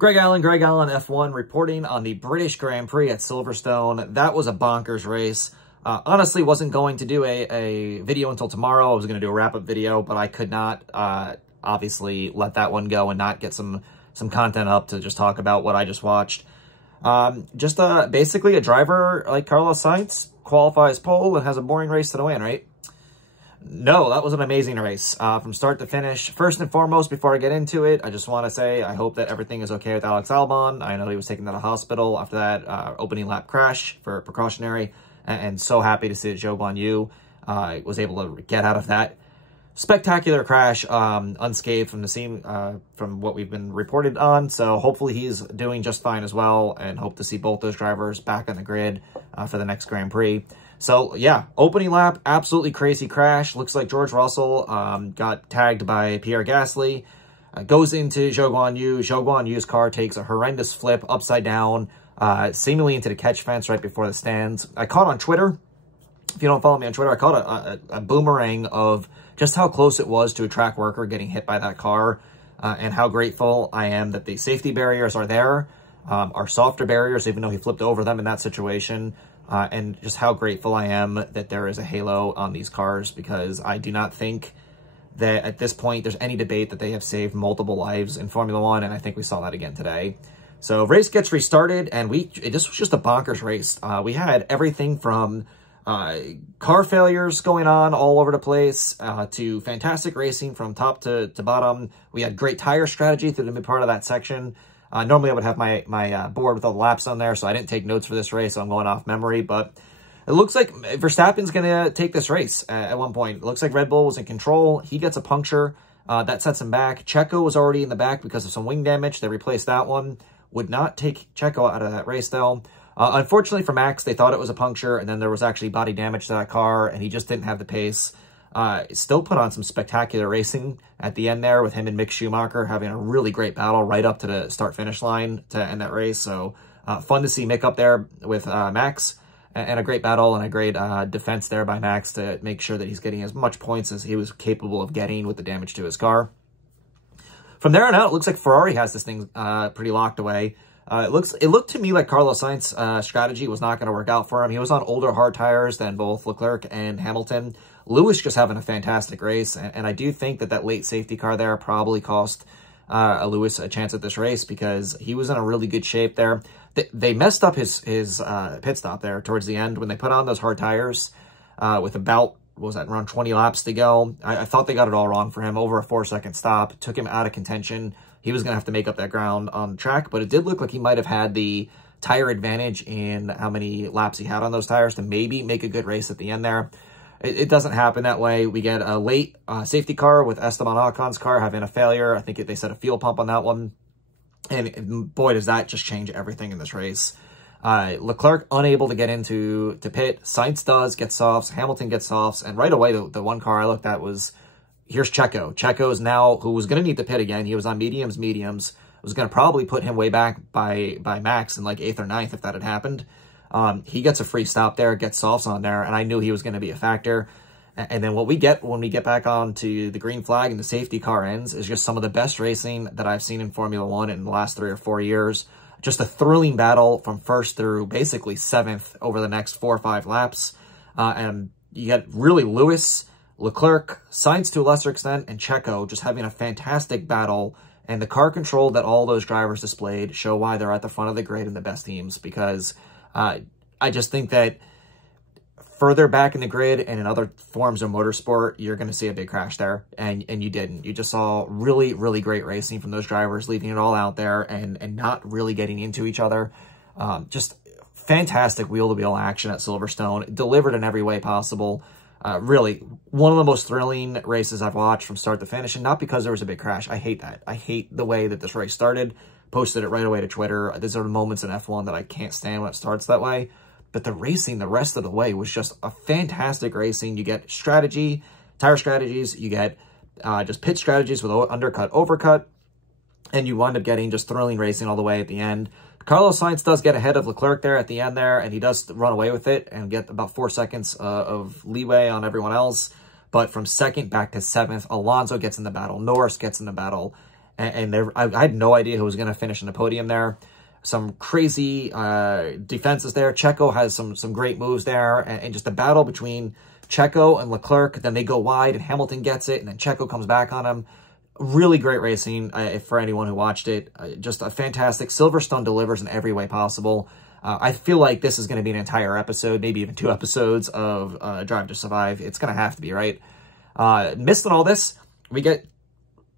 Greg Allen F1 reporting on the British Grand Prix at Silverstone. That was a bonkers race. Honestly, wasn't going to do a video until tomorrow. I was going to do a wrap-up video, but I could not obviously let that one go and not get some content up to just talk about what I just watched. Basically a driver like Carlos Sainz qualifies pole and has a boring race to the win, right? No, that was an amazing race from start to finish. First and foremost, before I get into it, I just want to say I hope that everything is okay with Alex Albon. I know he was taken to the hospital after that opening lap crash for precautionary, and so happy to see that Zhou Guanyu was able to get out of that spectacular crash unscathed from the scene, from what we've been reported on. So hopefully he's doing just fine as well, and hope to see both those drivers back on the grid for the next Grand Prix. So, yeah, opening lap, absolutely crazy crash. Looks like George Russell got tagged by Pierre Gasly. Goes into Zhou Guanyu. Zhou Guanyu's car takes a horrendous flip upside down, seemingly into the catch fence right before the stands. I caught on Twitter, if you don't follow me on Twitter, I caught a boomerang of just how close it was to a track worker getting hit by that car, and how grateful I am that the safety barriers are there, are softer barriers, even though he flipped over them in that situation. And just how grateful I am that there is a halo on these cars, because I do not think that at this point there's any debate that they have saved multiple lives in Formula One, and I think we saw that again today. So race gets restarted, and this was just a bonkers race. We had everything from car failures going on all over the place to fantastic racing from top to bottom. We had great tire strategy through the mid part of that section. Normally I would have my board with all the laps on there, so I didn't take notes for this race, so I'm going off memory. But it looks like Verstappen's going to take this race at one point. It looks like Red Bull was in control. He gets a puncture. That sets him back. Checo was already in the back because of some wing damage. They replaced that one. Would not take Checo out of that race, though. Unfortunately for Max, they thought it was a puncture, and then there was actually body damage to that car, and he just didn't have the pace. Still put on some spectacular racing at the end there with him and Mick Schumacher having a really great battle right up to the start-finish line to end that race. So fun to see Mick up there with Max, and a great battle and a great defense there by Max to make sure that he's getting as much points as he was capable of getting with the damage to his car. From there on out, it looks like Ferrari has this thing pretty locked away. It looked to me like Carlos Sainz's strategy was not going to work out for him. He was on older hard tires than both Leclerc and Hamilton. Lewis just having a fantastic race, and I do think that late safety car there probably cost Lewis a chance at this race, because he was in a really good shape there. They messed up his pit stop there towards the end when they put on those hard tires with about, what was that, around 20 laps to go. I thought they got it all wrong for him. Over a 4-second stop took him out of contention. He was going to have to make up that ground on the track, but it did look like he might have had the tire advantage in how many laps he had on those tires to maybe make a good race at the end there. It doesn't happen that way. We get a late safety car with Esteban Ocon's car having a failure. I think they said a fuel pump on that one. And boy, does that just change everything in this race. Leclerc unable to get into pit. Sainz does, gets softs. Hamilton gets softs. And right away, the one car I looked at was, here's Checo. Checo's now, who was going to need the pit again. He was on mediums. Was going to probably put him way back by Max in like 8th or 9th if that had happened. He gets a free stop there, gets softs on there, and I knew he was going to be a factor. And then what we get when we get back onto the green flag and the safety car ends is just some of the best racing that I've seen in Formula One in the last 3 or 4 years. Just a thrilling battle from first through basically 7th over the next 4 or 5 laps. And you get really Lewis, Leclerc, Sainz to a lesser extent, and Checo just having a fantastic battle. And the car control that all those drivers displayed show why they're at the front of the grid and the best teams, because I just think that further back in the grid and in other forms of motorsport, you're going to see a big crash there, and you didn't. You just saw really, really great racing from those drivers, leaving it all out there and not really getting into each other. Just fantastic wheel-to-wheel action at Silverstone, delivered in every way possible. Really, one of the most thrilling races I've watched from start to finish, and not because there was a big crash. I hate that. I hate the way that this race started. Posted it right away to Twitter. These are the moments in F1 that I can't stand when it starts that way. But the racing the rest of the way was just a fantastic racing. You get strategy, tire strategies. You get just pit strategies with undercut, overcut. And you wind up getting just thrilling racing all the way at the end. Carlos Sainz does get ahead of Leclerc there at the end there, and he does run away with it and get about 4 seconds of leeway on everyone else. But from 2nd back to 7th, Alonso gets in the battle. Norris gets in the battle. and I had no idea who was going to finish in the podium there. Some crazy defenses there. Checo has some great moves there, and just the battle between Checo and Leclerc. Then they go wide, and Hamilton gets it, and then Checo comes back on him. Really great racing for anyone who watched it. Just a fantastic. Silverstone delivers in every way possible. I feel like this is going to be an entire episode, maybe even 2 episodes of Drive to Survive. It's going to have to be, right? Missed in all this, we get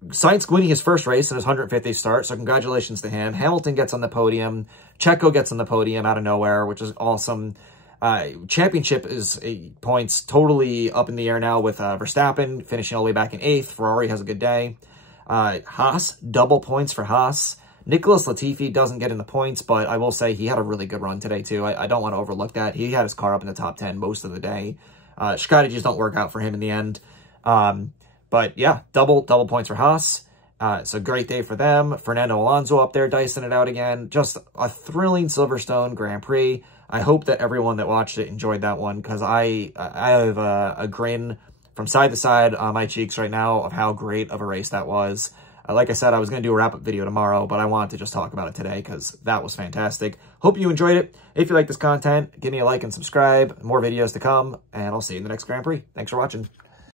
Sainz winning his first race in his 150th start, so congratulations to him. Hamilton gets on the podium. Checo gets on the podium out of nowhere, which is awesome. Championship is points totally up in the air now with Verstappen finishing all the way back in 8th. Ferrari has a good day. Haas, double points for Haas. Nicholas Latifi doesn't get in the points, but I will say he had a really good run today, too. I don't want to overlook that. He had his car up in the top 10 most of the day. Strategies don't work out for him in the end. But yeah, double points for Haas. It's a great day for them. Fernando Alonso up there dicing it out again. Just a thrilling Silverstone Grand Prix. I hope that everyone that watched it enjoyed that one, because I have a grin from side to side on my cheeks right now of how great of a race that was. Like I said, I was going to do a wrap-up video tomorrow, but I wanted to just talk about it today because that was fantastic. Hope you enjoyed it. If you like this content, give me a like and subscribe. More videos to come, and I'll see you in the next Grand Prix. Thanks for watching.